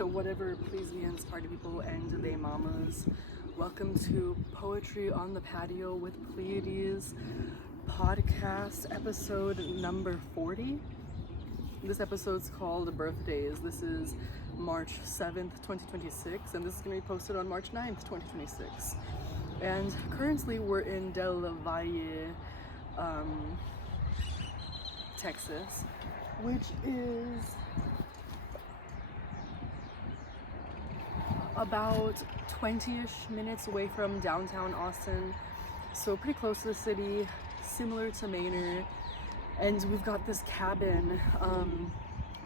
and whatever Pleiades party people and they mamas. Welcome to Poetry on the Patio with Pleiades podcast episode number 40. This episode's called Birthdays. This is March 7th, 2026, and this is going to be posted on March 9th, 2026. And currently we're in Del Valle, Texas, which is about 20-ish minutes away from downtown Austin, so pretty close to the city, similar to Maynard. And we've got this cabin.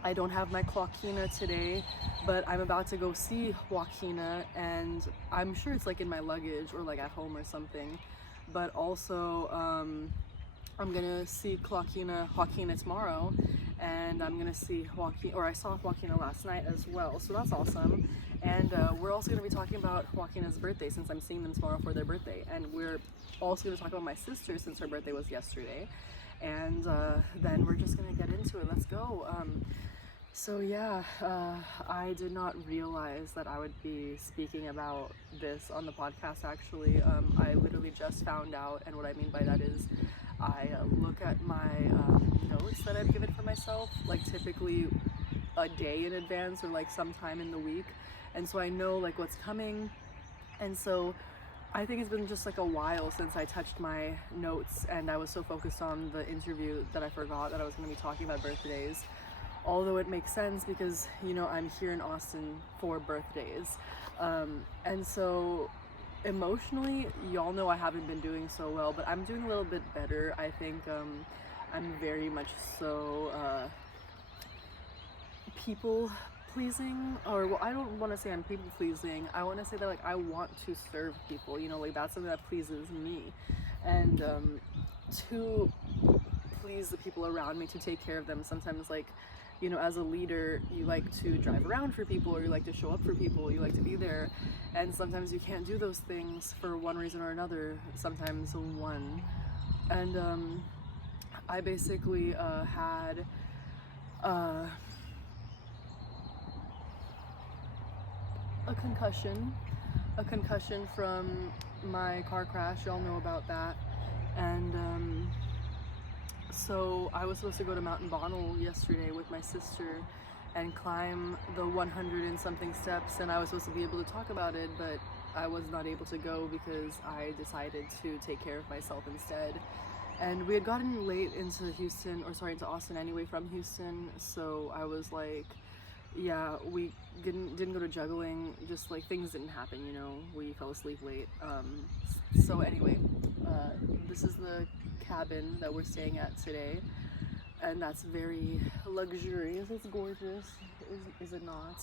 I don't have my clockina today, but I'm about to go see Joaquina, and I'm sure it's like in my luggage or like at home or something. But also I'm gonna see Joaquina tomorrow, and I'm gonna see Joaquina, or I saw Joaquina last night as well, so that's awesome. And we're also gonna be talking about Joaquina's birthday, since I'm seeing them tomorrow for their birthday, and we're also gonna talk about my sister since her birthday was yesterday. And then we're just gonna get into it. Let's go. So yeah, I did not realize that I would be speaking about this on the podcast, actually. I literally just found out, and what I mean by that is I look at my notes that I've given for myself, like typically a day in advance or like sometime in the week, and so I know like what's coming. And so I think it's been just like a while since I touched my notes, and I was so focused on the interview that I forgot that I was going to be talking about birthdays. Although it makes sense because, you know, I'm here in Austin for birthdays. And so emotionally, y'all know I haven't been doing so well, but I'm doing a little bit better. I think I'm very much so people pleasing, or well, I don't want to say I'm people pleasing. I want to say that like I want to serve people, you know, like that's something that pleases me. And to please the people around me, to take care of them, sometimes like, you know, as a leader, you like to drive around for people, or you like to show up for people, you like to be there, and sometimes you can't do those things for one reason or another, sometimes one. And I basically had a concussion from my car crash. Y'all know about that. And so I was supposed to go to Mountain Bonnell yesterday with my sister and climb the 100 and something steps, and I was supposed to be able to talk about it, but I was not able to go because I decided to take care of myself instead. And we had gotten late into into Austin anyway from Houston, so I was like, yeah, we didn't go to juggling, just like things didn't happen, you know, we fell asleep late. So anyway, this is the cabin that we're staying at today, and that's very luxurious. It's gorgeous, is it not?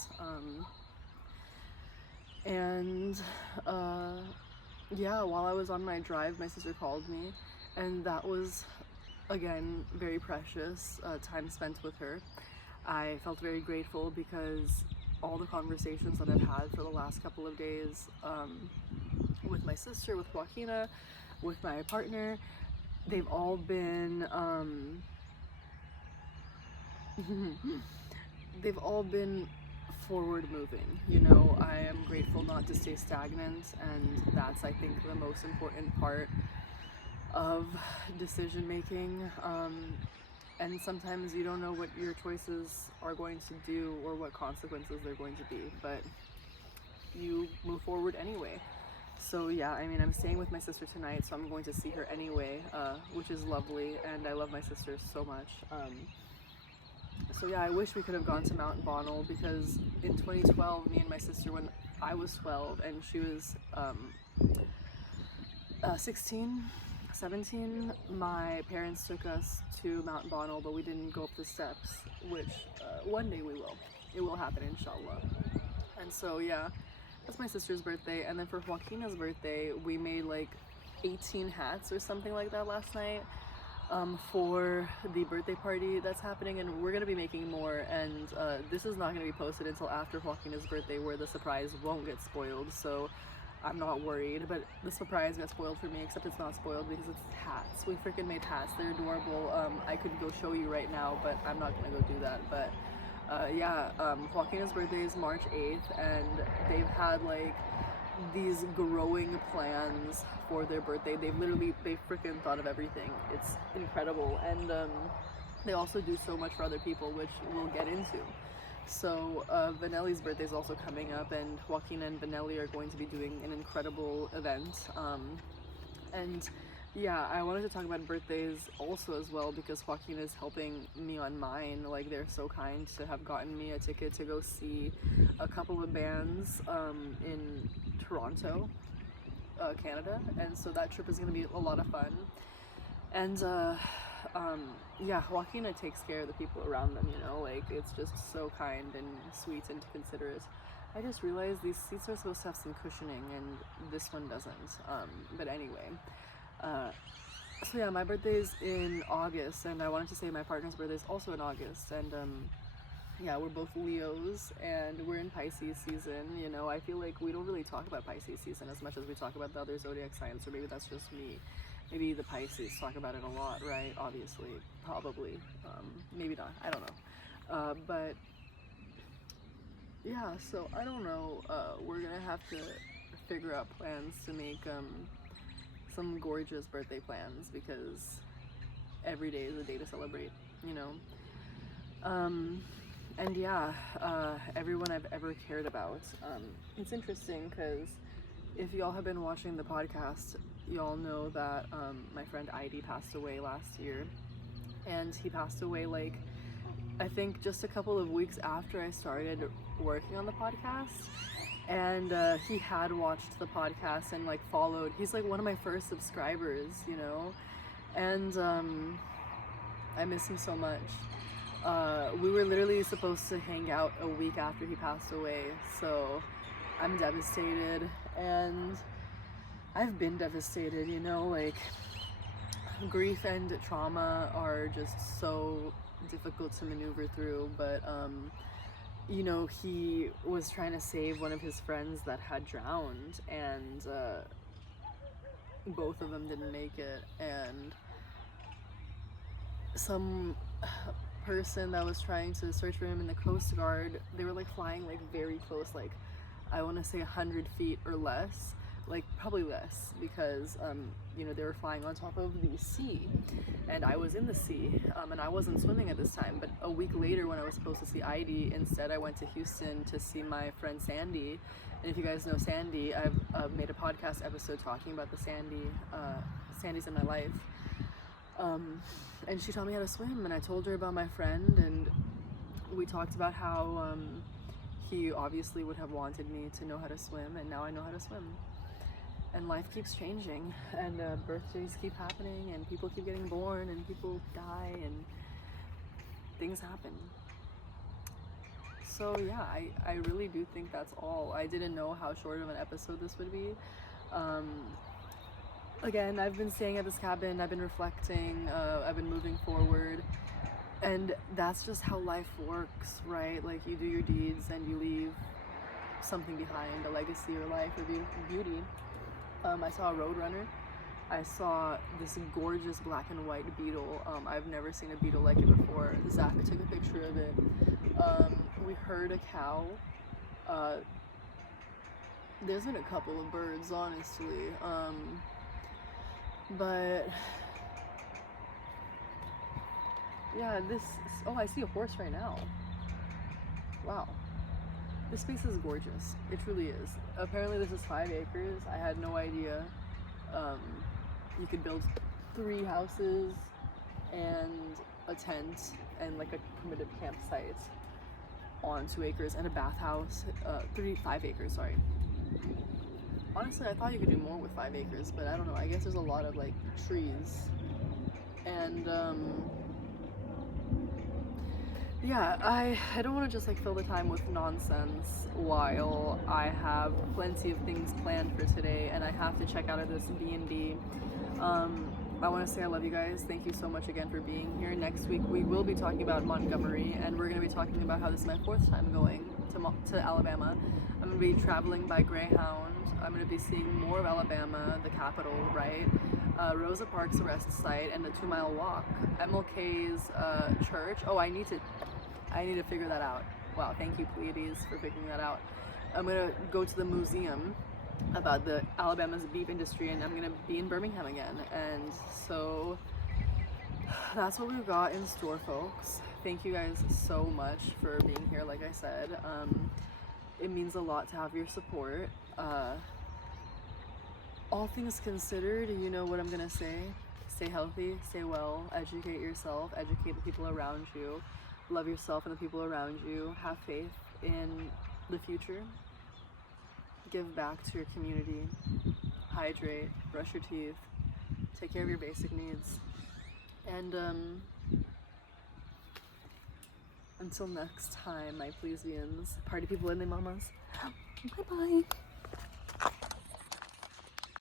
Yeah, while I was on my drive, my sister called me, and that was again very precious time spent with her. I felt very grateful because all the conversations that I've had for the last couple of days with my sister, with Joaquina, with my partner, they've all been they've all been forward moving. You know, I am grateful not to stay stagnant, and that's, I think, the most important part of decision making. And sometimes you don't know what your choices are going to do or what consequences they're going to be, but you move forward anyway. So yeah, I mean, I'm staying with my sister tonight, so I'm going to see her anyway, which is lovely, and I love my sister so much. So yeah, I wish we could have gone to Mountain Bonnell, because in 2012, me and my sister, when I was 12 and she was 17, my parents took us to Mountain Bonnell, but we didn't go up the steps, which one day we will. It will happen, inshallah. And so yeah, that's my sister's birthday. And then for Joaquina's birthday, we made like 18 hats or something like that last night for the birthday party that's happening, and we're gonna be making more. And this is not gonna be posted until after Joaquina's birthday, where the surprise won't get spoiled, so I'm not worried. But the surprise got spoiled for me, except it's not spoiled because it's hats. We freaking made hats. They're adorable. I could go show you right now, but I'm not gonna go do that. But Joaquina's birthday is March 8th, and they've had like these growing plans for their birthday. They freaking thought of everything. It's incredible, and they also do so much for other people, which we'll get into. So Vanelli's birthday is also coming up, and Joaquina and Vanelli are going to be doing an incredible event. And yeah, I wanted to talk about birthdays also as well, because Joaquin is helping me on mine. Like, they're so kind to have gotten me a ticket to go see a couple of bands in Toronto, Canada, and so that trip is going to be a lot of fun. And yeah, Joaquina takes care of the people around them, you know, like, it's just so kind and sweet and considerate. I just realized these seats are supposed to have some cushioning, and this one doesn't. But anyway, so yeah, my birthday's in August, and I wanted to say my partner's birthday is also in August, and yeah, we're both Leos, and we're in Pisces season. You know, I feel like we don't really talk about Pisces season as much as we talk about the other zodiac signs, or maybe that's just me. Maybe the Pisces talk about it a lot, right? Obviously, probably, maybe not, I don't know. But yeah, so I don't know, we're gonna have to figure out plans to make some gorgeous birthday plans, because every day is a day to celebrate, you know. And yeah, everyone I've ever cared about. It's interesting because if y'all have been watching the podcast, y'all know that my friend Heidi passed away last year, and he passed away like, I think just a couple of weeks after I started working on the podcast. And he had watched the podcast and like followed. He's like one of my first subscribers, you know, and I miss him so much. We were literally supposed to hang out a week after he passed away, so I'm devastated, and I've been devastated, you know, like, grief and trauma are just so difficult to maneuver through. But you know, he was trying to save one of his friends that had drowned, and both of them didn't make it, and some person that was trying to search for him in the Coast Guard, they were like flying like very close, like I want to say 100 feet or less, like probably less, because you know, they were flying on top of the sea, and I was in the sea, and I wasn't swimming at this time. But a week later, when I was supposed to see Heidi, instead I went to Houston to see my friend Sandy. And if you guys know Sandy, I've made a podcast episode talking about the Sandy's in my life, and she taught me how to swim, and I told her about my friend, and we talked about how he obviously would have wanted me to know how to swim, and now I know how to swim. And life keeps changing, and birthdays keep happening, and people keep getting born, and people die, and things happen. So yeah, I really do think that's all. I didn't know how short of an episode this would be. Again, I've been staying at this cabin, I've been reflecting, I've been moving forward, and that's just how life works, right? Like, you do your deeds and you leave something behind, a legacy or life or beauty. I saw a roadrunner. I saw this gorgeous black and white beetle. I've never seen a beetle like it before. Zach took a picture of it. We heard a cow. There's been a couple of birds, honestly. But yeah, oh, I see a horse right now. Wow. This space is gorgeous. It truly is. Apparently this is 5 acres. I had no idea. You could build 3 houses and a tent and like a primitive campsite on 2 acres, and a bathhouse. 5 acres, sorry. Honestly, I thought you could do more with 5 acres, but I don't know. I guess there's a lot of like trees. And yeah, I don't want to just like fill the time with nonsense while I have plenty of things planned for today, and I have to check out of this B&B. I want to say I love you guys. Thank you so much again for being here. Next week we will be talking about Montgomery, and we're going to be talking about how this is my 4th time going to Alabama. I'm going to be traveling by Greyhound. I'm going to be seeing more of Alabama, the capital, right? Rosa Parks arrest site and the 2-mile walk. MLK's church. Oh, I need to I need to figure that out. Wow, thank you Pleiades for figuring that out. I'm gonna go to the museum about the Alabama's beef industry, and I'm gonna be in Birmingham again. And so that's what we've got in store, folks. Thank you guys so much for being here. Like I said, it means a lot to have your support. All things considered, you know what I'm gonna say. Stay healthy, stay well, educate yourself, educate the people around you, love yourself and the people around you, have faith in the future, give back to your community, hydrate, brush your teeth, take care of your basic needs, and until next time, my Pleiadians, party people and their mamas, bye bye.